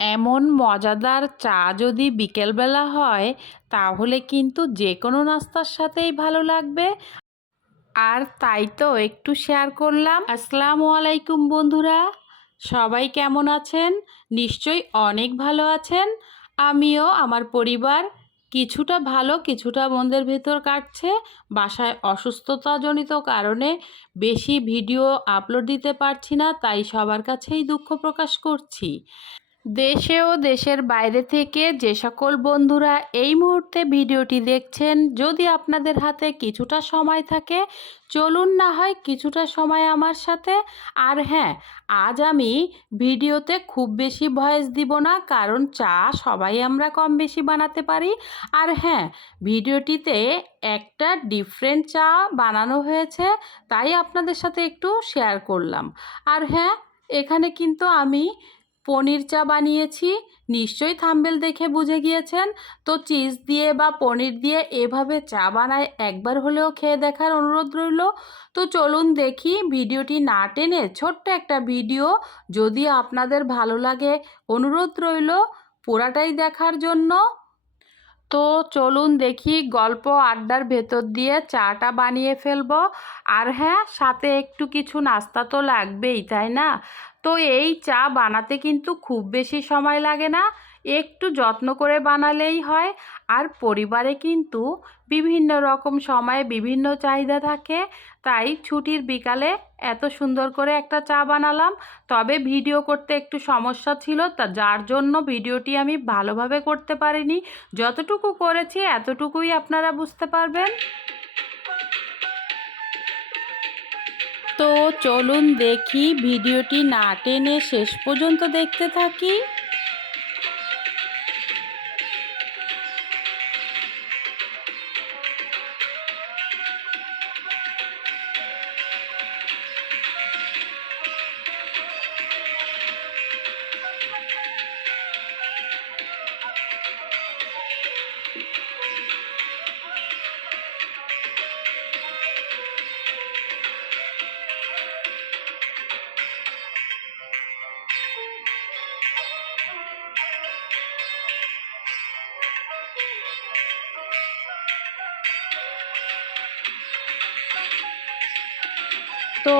এমন মজাদার চা যদি বিকেলবেলা হয় তাহলে কিন্তু যে কোনো নাস্তার সাথেই ভালো লাগবে। আর তাই তো একটু শেয়ার করলাম। আসসালামু আলাইকুম বন্ধুরা, সবাই কেমন আছেন? নিশ্চয়ই অনেক ভালো আছেন। আমিও আমার পরিবার কিছুটা ভালো কিছুটা মন্দের ভেতর কাটছে। বাসায় অসুস্থতাজনিত কারণে বেশি ভিডিও আপলোড দিতে পারছি না, তাই সবার কাছেই দুঃখ প্রকাশ করছি। দেশে ও দেশের বাইরে থেকে যে সকল বন্ধুরা এই মুহূর্তে ভিডিওটি দেখছেন, যদি আপনাদের হাতে কিছুটা সময় থাকে চলুন না হয় কিছুটা সময় আমার সাথে। আর হ্যাঁ, আজ আমি ভিডিওতে খুব বেশি ভয়েস দিব না, কারণ চা সবাই আমরা কম বেশি বানাতে পারি। আর হ্যাঁ, ভিডিওটিতে একটা ডিফারেন্ট চা বানানো হয়েছে, তাই আপনাদের সাথে একটু শেয়ার করলাম। আর হ্যাঁ, এখানে কিন্তু আমি পনির চা বানিয়েছি, নিশ্চয়ই থাম্বনেল দেখে বুঝে গিয়েছেন। তো চিজ দিয়ে বা পনির দিয়ে এভাবে চা বানায় একবার হলেও খেয়ে দেখার অনুরোধ রইল। তো চলুন দেখি, ভিডিওটি না টেনে ছোট্ট একটা ভিডিও, যদি আপনাদের ভালো লাগে অনুরোধ রইল পুরাটাই দেখার জন্য। তো চলুন দেখি, গল্প আড্ডার ভেতর দিয়ে চাটা বানিয়ে ফেলবো। আর হ্যাঁ, সাথে একটু কিছু নাস্তা তো লাগবেই, তাই না? তো এই চা বানাতে কিন্তু খুব বেশি সময় লাগে না, একটু যত্ন করে বানালেই হয়। আর পরিবারে কিন্তু বিভিন্ন রকম সময়ে বিভিন্ন চাহিদা থাকে, তাই ছুটির বিকালে এত সুন্দর করে একটা চা বানালাম। তবে ভিডিও করতে একটু সমস্যা ছিল, তা যার জন্য ভিডিওটি আমি ভালোভাবে করতে পারিনি। যতটুকু করেছি এতটুকুই আপনারা বুঝতে পারবেন। তো চলুন দেখি, ভিডিওটি না টেনে শেষ পর্যন্ত দেখতে থাকি। তো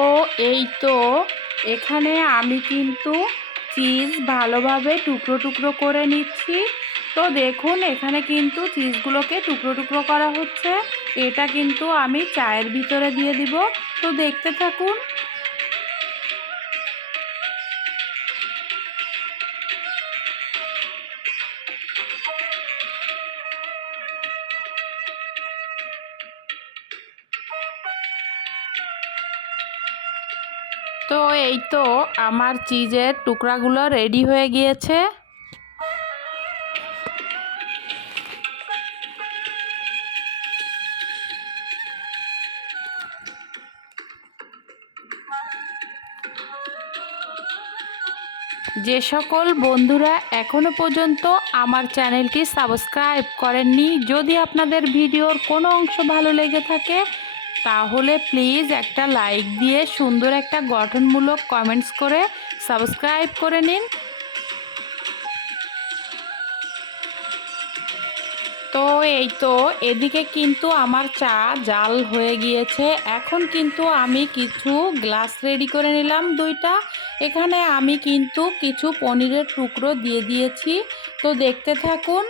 এই তো এখানে আমি কিন্তু চিজ ভালোভাবে টুকরো টুকরো করে নিচ্ছি। তো দেখুন, এখানে কিন্তু চিজগুলোকে টুকরো টুকরো করা হচ্ছে। এটা কিন্তু আমি চায়ের ভিতরে দিয়ে দিব। তো দেখতে থাকুন। তো এই তো আমার চিজের টুকরাগুলো রেডি হয়ে গিয়েছে। যে সকল বন্ধুরা এখনো পর্যন্ত আমার চ্যানেলটি সাবস্ক্রাইব করেননি, যদি আপনাদের ভিডিওর কোনো অংশ ভালো লেগে থাকে তাহলে প্লিজ একটা লাইক দিয়ে সুন্দর একটা গঠনমূলক কমেন্টস করে সাবস্ক্রাইব করে নিন। তো এই তো এদিকে কিন্তু আমার চা জাল হয়ে গিয়েছে। এখন কিন্তু আমি কিছু গ্লাস রেডি করে নিলাম দুইটা। এখানে আমি কিন্তু কিছু পনিরের টুকরো দিয়ে দিয়েছি। তো দেখতে থাকুন।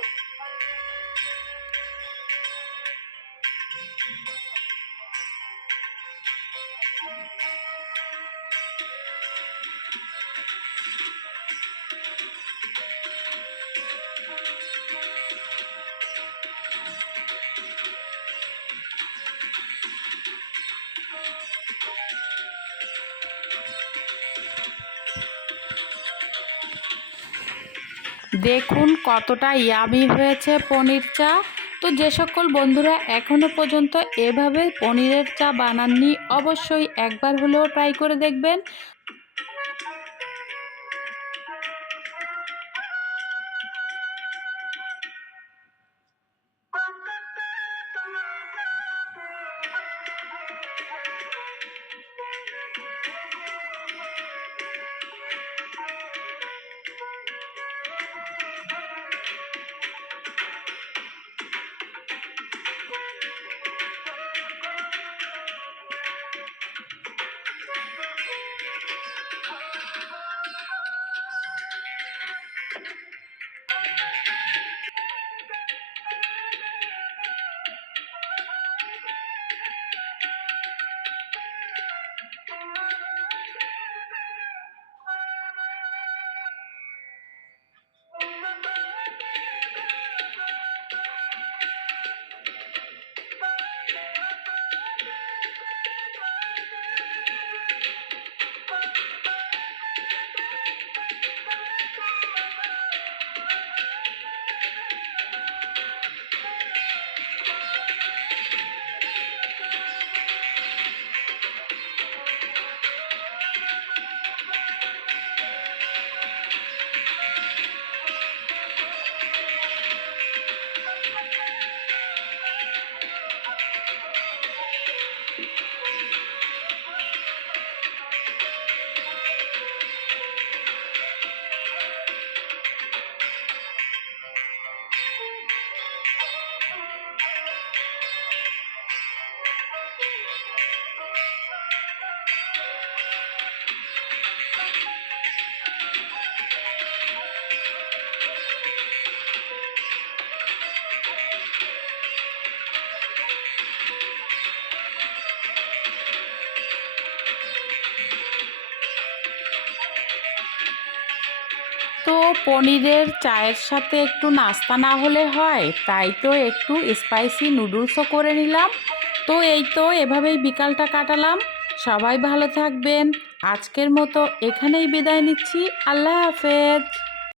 দেখুন কতটা ইয়ামি হয়েছে পনির চা। তো যে সকল বন্ধুরা এখনো পর্যন্ত এভাবে পনিরের চা বানাননি, অবশ্যই একবার হলেও ট্রাই করে দেখবেন। তো পনিরের চায়ের সাথে একটু নাস্তা না হলে হয়, তাই তো একটু স্পাইসি নুডলসও করে নিলাম। তো এই তো এভাবেই বিকালটা কাটালাম। সবাই ভালো থাকবেন। আজকের মতো এখানেই বিদায় নিচ্ছি। আল্লাহ হাফেজ।